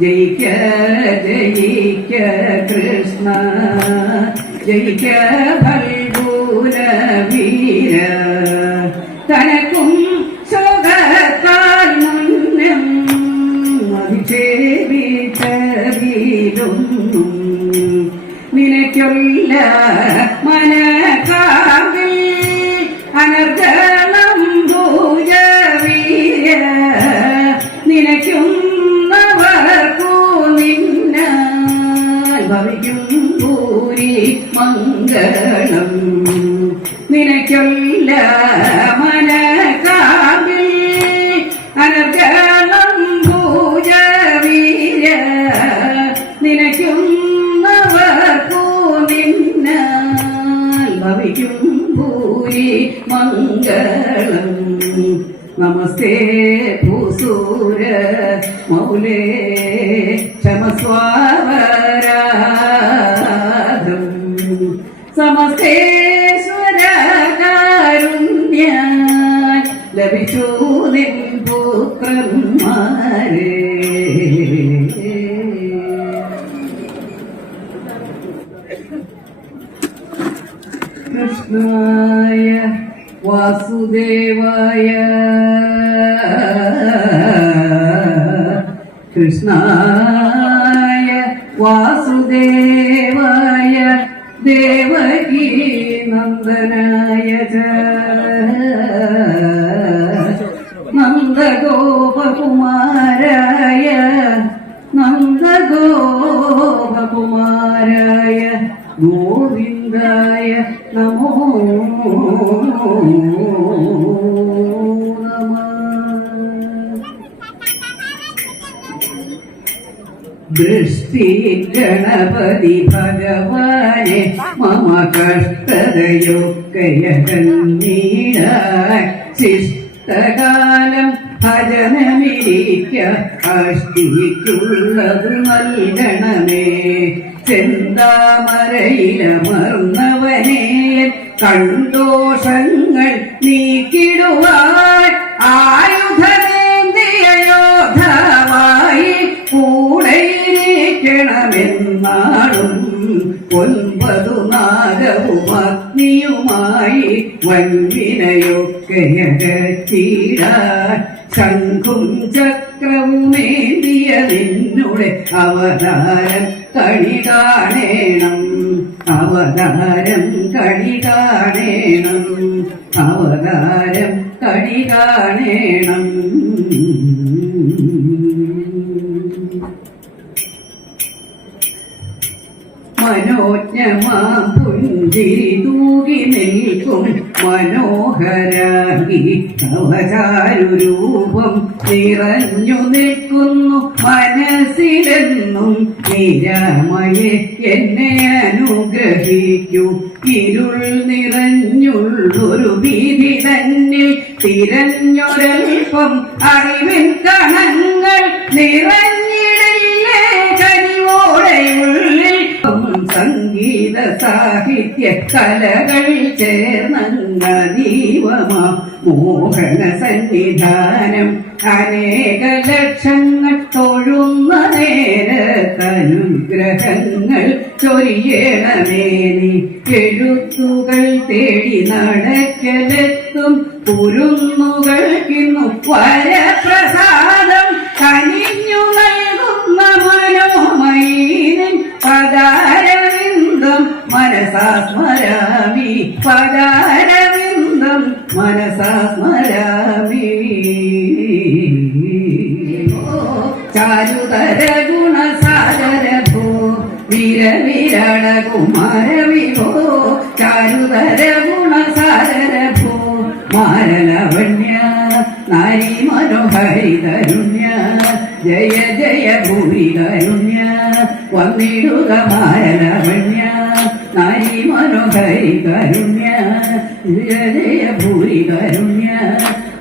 ജയിക്ക ജയിക്ക കൃഷ്ണ ജയിക്ക ഫൽഗുന വീര തനക്കും ശോകത്താൽ മുന്നം അതിചേവിച്ചതിലൊന്നും നിനക്കൊല്ല മനകാവിൽ ഭൂരി മംഗളം. നിനയ്ക്കൊല്ല വാസുദേവായ കൃഷ്ണായ വാസുദേവായ ദേവകീ നന്ദനായ നന്ദഗോപകുമാരായ നന്ദഗോപകുമാരായ നന്ദഗോപകുമാരായ ഗോവിന്ദായ നമോ ദൃഷ്ടി ഗണപതി ഭഗവാനെ മമ കഷ്ടതയൊക്കെയകന്നീടാൻ ശിഷ്ടകാലം ഭജനമിരിക്ക അഷ്ടിക്കുള്ളത് നൽകണമേ ചെന്താമരയിലമർന്നവനെ കണ്ടോഷങ്ങൾ നീക്കിടുവാൻ ആയുധനേന്ദ്രിയോധമായി കൂടെയിരിക്കണമെന്നാളും ഒൻപതു നാഗവും അഗ്നിയുമായി വൻവിനയൊക്കെയകറ്റീടാൻ ശംഖും ചക്രവുമേന്തിയ നിന്നുടെ അവതാരം കണി അവതാരം കണി കാണേണം അവതാരം കണി കാണേണം മനോജ്ഞമാം പുഞ്ചിരി തൂകി നിൽക്കും മനോഹരാഗി അവചാരുരൂപം നിറഞ്ഞു നിൽക്കുന്നു മനസ്സിലെന്നും നിരാമയെ എന്നെ അനുഗ്രഹിക്കൂ. ഇരുൾ നിറഞ്ഞുള്ളൊരു വീതി തന്നിൽ തിരഞ്ഞൊരൽപ്പം അറിവിൻ കണങ്ങൾ നിറഞ്ഞിടയില്ലേ സംഗീത സാഹിത്യ കലകൾ ചേർന്നീവമാ മോഹന സന്നിധാനം അനേക ലക്ഷങ്ങൾ തൊഴുന്ന നേരത്തനുഗ്രഹങ്ങൾ ചൊരിയണമേ നീ. എഴുത്തുകൾ തേടി നടക്കലെത്തും കുരുന്നുകൾക്കിന്നു വരപ്രസാദം വീരവിരണ കുമാര വിഭോ ചാരുതര ഗുണസാഗര ഭോ മാരലവണ്യ നാരി മനോഹരി തരുണ്യ ജയ ജയ ഭൂരി തരുണ്യ വന്നിടുക മാരലവണ്യ നാരി മനോഹരി കരുണ്യ ജയ ജയ ഭൂരി കരുണ്യ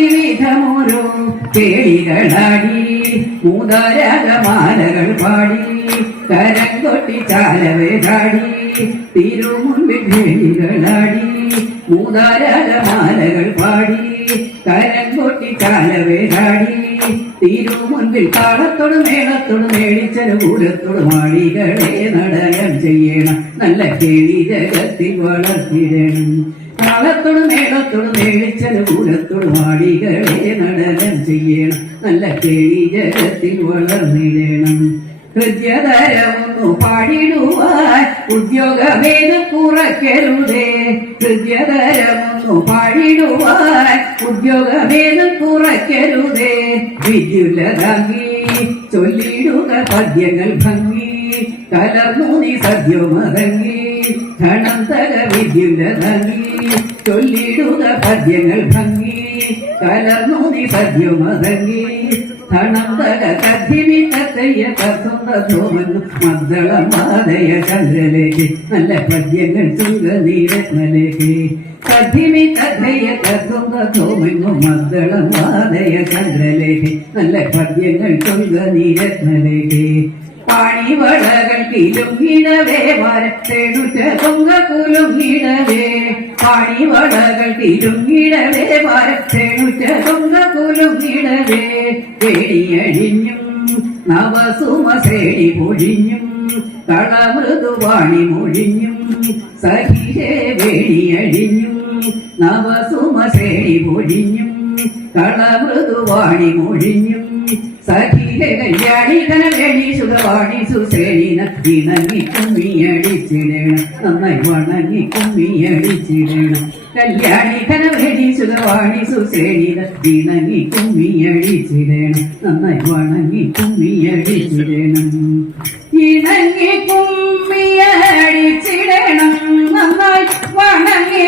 വിവിധമോരോ കേളികളാടി മൂതരകമാലകൾ പാടി. കരം കൊട്ടി ചാലവേ ചാടി തിരുമുമ്പിൽ കേളികളാടി മൂതാരകമാലകൾ പാടി. കരം കൊട്ടി ചാലവേ ചാടി തിരുമുൻപിൽ താളത്തോട് മേളത്തോട് മേടിച്ചൊരു കൂടത്തോട് മാളികളെ നടനം ചെയ്യണം. നല്ല കേളി ജഗത്തിൽ വളർത്തിടണം. താളത്തോട് മേളത്തോട് പൂരത്തോട് മാളികളെ നടനം ചെയ്യണം. നല്ല കേളി ജഗത്തിൽ വളർന്നിടണം. ഹൃദ്യതരമൊന്നു പാടിടുവാൻ ഉദ്യോഗമേത് കുറയ്ക്കരുതേ ഹൃദ്യതരമൊന്നു പാടിടുവാൻ ഉദ്യോഗമേത് കുറയ്ക്കരുതേ വിദ്യുലതങ്ങി ചൊല്ലിടുക പദ്യങ്ങൾ ഭംഗി. കലർന്നു നീ സദ്യമതങ്ങി. ധനം വിദ്യുല വിദ്യുലതങ്ങി ചൊല്ലിടുക പദ്യങ്ങൾ ഭംഗി. കലർന്നു നീ സദ്യമതങ്ങി ഹണന്തക കഥിമി കഥയ കഥോമന്നു മദ്ദളമാതയ ചന്ദ്രലേക്ക് നല്ല പദ്യങ്ങൾ ചുങ്ക നീരത്നലേക്ക് കഥിമി കഥയ കഥോമന്നു മദ്ദളമാതയ ചന്ദ്രലേക്ക് നല്ല പദ്യങ്ങൾ തുങ്ക നീരത്നലേക്ക് പാണിവളകൾ കിലുങ്ങിടവേ വരത്തെടുറ്റ പൊങ്ക കുലുങ്ങിടവേ. പാണിവളകൾ കിലുങ്ങിടവേ വരത്തെടുറ്റ പൊങ്ക കുലുങ്ങിടവേ. പേടിയഴിഞ്ഞും നവസുമസേടി പൊഴിഞ്ഞും കളമൃദുവാണി മൊഴിഞ്ഞും സഹിരേ വേണിയഴിഞ്ഞും നവസുമസേടി പൊഴിഞ്ഞും കളമൃദുവാണി മൊഴിഞ്ഞും സഖിലെ കല്യാണി കനവേണി സുഖവാണി സുസേണി നന്ദി കുമ്മിയടിച്ചിടണം നന്നായി വണങ്ങി കുമ്മിയടിച്ചിടണം കല്യാണി കനവേണി സുഖവാണി സുസേണി നന്ദി കുമ്മിയടിച്ചിടണം നന്നായി വണങ്ങി കുമ്മിയടിച്ചിടണം ഇണങ്ങി കുമ്മിയടിച്ചിടണം നന്നായി വണങ്ങി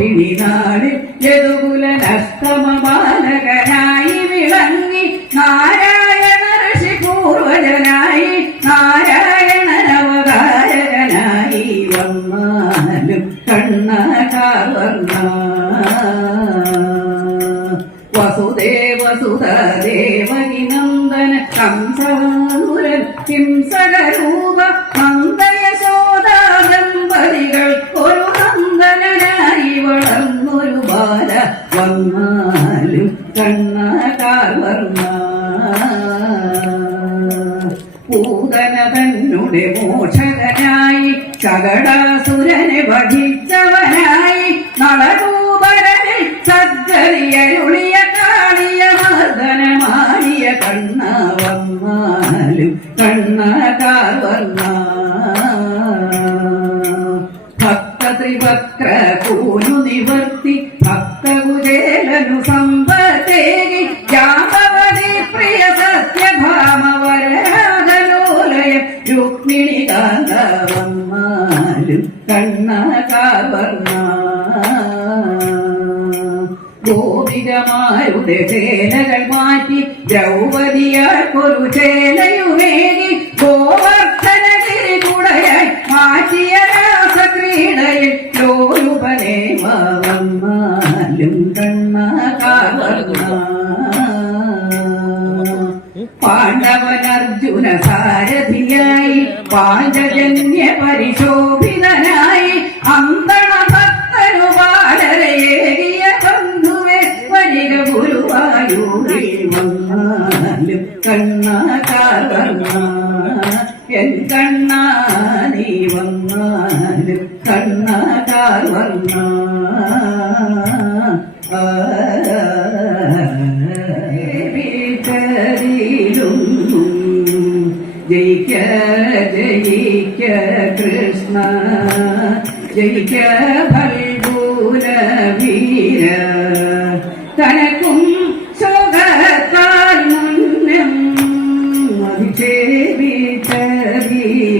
பிணினாடி ബാല വന്നാലും കണ്ണകാർ വർണ പൂതന തന്നുടെ മോക്ഷകനായി ചകടാസുരനെ വധിച്ചവനായി നളകൂപരനിൽ സദ്ഗതിയരുളിയ കാളിയ മർദ്ദനമാടിയ കണ്ണ വന്നാലും കണ്ണകാർ വന്ന ഭക്ത ത്രിവക്ര ഗോപികമാരുടെ ചേലകൾ മാറ്റി ദ്രൗപതിയാർക്കൊരു ചേനയുമേകി ഗോവർദ്ധനഗിരി കുടയായി മാറ്റിയ രാസക്രീഡയിൽ ലോലുപനേമ വന്നാലും പാണ്ഡവൻ പാണ്ഡവനർജുന സാരഥിയായി പാഞ്ചജന്യ പരിശോഭിതനായി കണ്ണാകാർ എൻ കണ്ണാ നീ കൃഷ്ണ. ജയിക്ക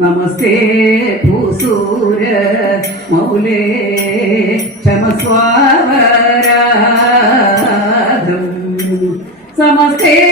नमस्ते भूसूर मौले क्षमस्वावराधम् समस्ते